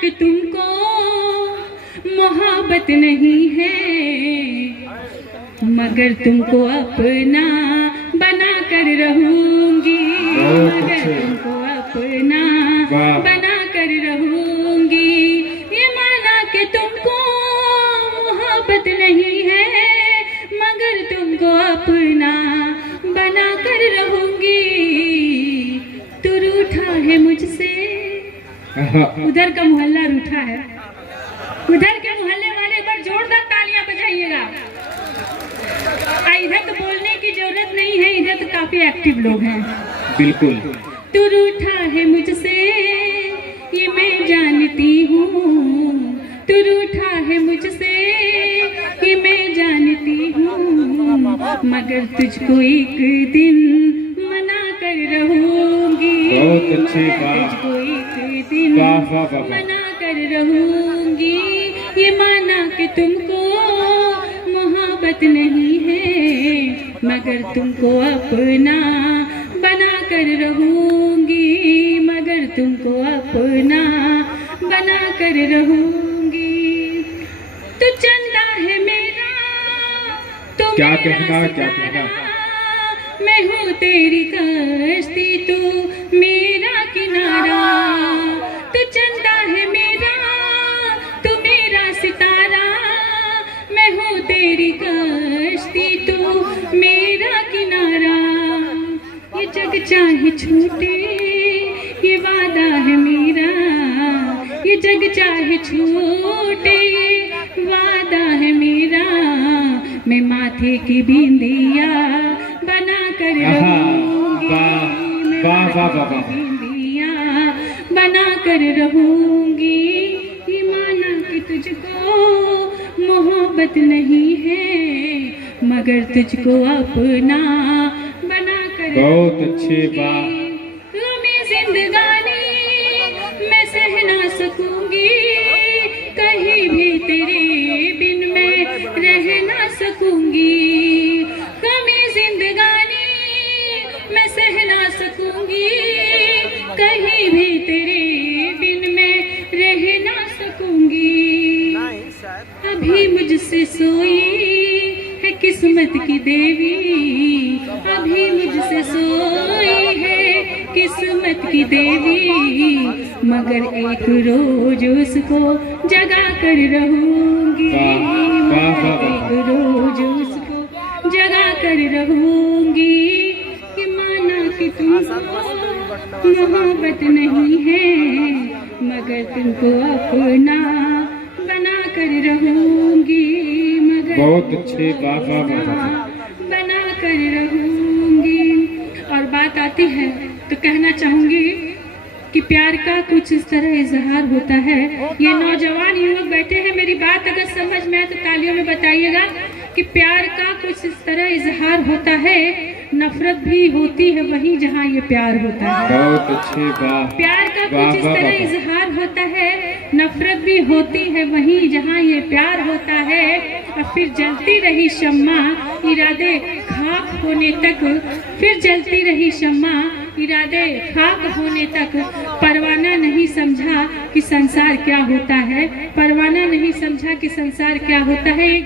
कि तुमको मोहब्बत नहीं है, मगर तुमको अपना बना कर रहूंगी, मगर तुमको अपना बना कर रहूंगी। ये माना कि तुमको मोहब्बत नहीं है, मगर तुमको अपना बना कर रहूंगी। तू रूठा है मुझसे, उधर का मोहल्ला रूठा है, उधर के मोहल्ले वाले पर जोरदार तालियां बजाइएगा। इधर तो बोलने की जरूरत नहीं है, इधर तो काफी एक्टिव लोग हैं। बिल्कुल। तू रूठा है मुझसे ये मैं जानती हूँ, तू रूठा है मुझसे ये मैं जानती हूँ, मगर तुझको एक दिन मना कर रहूंगी, बहुत अच्छी बात। तुझको एक दिन मना कर रहूंगी। ये माना कि तुमको मोहब्बत नहीं है, मगर तुमको अपना बना कर रहूंगी, मगर तुमको अपना बना कर रहूंगी। तू चंदा है मेरा, तू क्या मेरा कहना, क्या सितारा, कहना? मैं हूँ तेरी कश्ती, तू मेरा किनारा। तू चंदा है मेरा, तू मेरा सितारा, मैं हूँ तेरी कश्ती, तू मेरा किनारा। ये जग चाहे छूटे ये वादा है मेरा, ये जग चाहे छूटे वादा है मेरा। मैं माथे की बिंदिया बना कर रहूंगी, मैं माथे की बिंदिया बना कर रहूंगी। ये माना कि तुझको मोहब्बत नहीं है, मगर तुझको अपना बना कर। बहुत अच्छी बात। तुम्हें जिंदगानी मैं सह ना सकूंगी, कहीं भी तेरे बिन मैं रह ना सकूंगी। कभी जिंदगानी मैं सह ना सकूंगी, कहीं भी तेरे बिन मैं रह ना सकूंगी। अभी मुझसे सोई है किस्मत की देवी, अभी मुझसे सोई है किस्मत की देवी, मगर एक रोज उसको जगा कर रहूंगी, मगर एक रोज उसको जगा कर रहूंगी। कि माना कि तुमको मोहब्बत नहीं है, मगर तुमको अपना बना कर रहूंगी, मगर बहुत अच्छी बात। बना कर रहूंगी। और बात आती है तो कहना चाहूंगी कि प्यार का कुछ इस तरह इजहार होता है। ये नौजवान युवक बैठे हैं, मेरी बात अगर समझ में आए तो तालियों में बताइएगा कि प्यार का कुछ इस तरह इजहार होता है। नफरत भी होती है वहीं जहाँ ये प्यार होता है। बहुत अच्छी बात। प्यार का कुछ इस तरह इजहार होता है, नफरत भी होती है वहीं जहाँ ये प्यार होता है। और फिर जलती रही शम्मा इरादे खाक होने तक, फिर जलती रही शम्मा इरादे खाक होने तक। परवाना नहीं समझा कि संसार क्या होता है, परवाना नहीं समझा कि संसार क्या होता है।